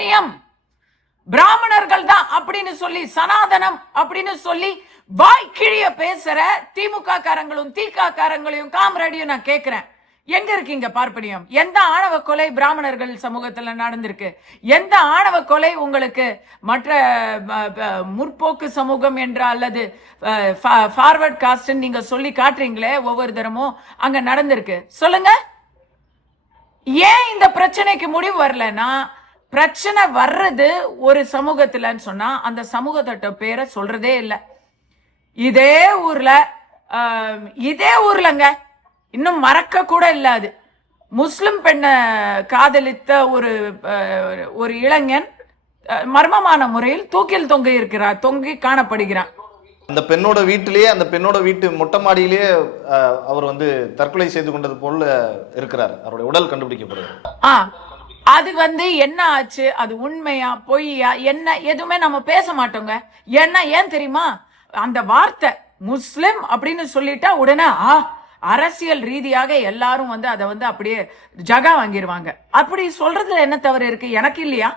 பிராமணியம், பிராமணர்கள் தான் அப்படின்னு சொல்லி, சனாதனம் அப்படின்னு சொல்லி வாய்க்கிழிய பேசுற திமுக காரங்களும் திக காரங்களையும் காமராடியும் நான் கேட்கிறேன், எங்க இருக்கீங்க பார்ப்பனியம்? எந்த ஆணவ கொலை பிராமணர்கள் சமூகத்துல நடந்திருக்கு? எந்த ஆணவ கொலை உங்களுக்கு மற்ற முற்போக்கு சமூகம் என்ற அல்லது ஃபார்வர்ட் காஸ்ட் நீங்க சொல்லி காட்டுறீங்களே ஒவ்வொரு தரமும் அங்க நடந்திருக்கு? சொல்லுங்க. ஏன் இந்த பிரச்சனைக்கு முடிவு வரலன்னா, பிரச்சனை வர்றது ஒரு சமூகத்துலன்னு சொன்னா அந்த சமூகத்தோட பேரை சொல்றதே இல்லை. இதே ஊர்லங்க இன்னும் மறக்க கூட இல்லாது முஸ்லிம் பெண்ணை காதலித்த ஒரு இளைஞன் மர்மமான முறையில் தூக்கில் தொங்கி காணப்படுகிறான். அந்த பெண்ணோட வீட்டிலேயே, அந்த பெண்ணோட வீட்டு மொட்டை மாடியிலேயே அவர் தற்கொலை செய்து கொண்டது போல இருக்கிறார். அவருடைய உடல் கண்டுபிடிக்கப்படுது. அது என்ன ஆச்சு? அது உண்மையா பொய்யா என்ன எதுவுமே நம்ம பேச மாட்டோங்க. ஏன் தெரியுமா? அந்த வார்த்தை முஸ்லிம் அப்படின்னு சொல்லிட்டா உடனே அரசியல் ரீதியாக எல்லாரும் அதை அப்படியே ஜகா வாங்கிடுவாங்க. அப்படி சொல்றதுல என்ன தவறு இருக்கு? எனக்கு இல்லையா?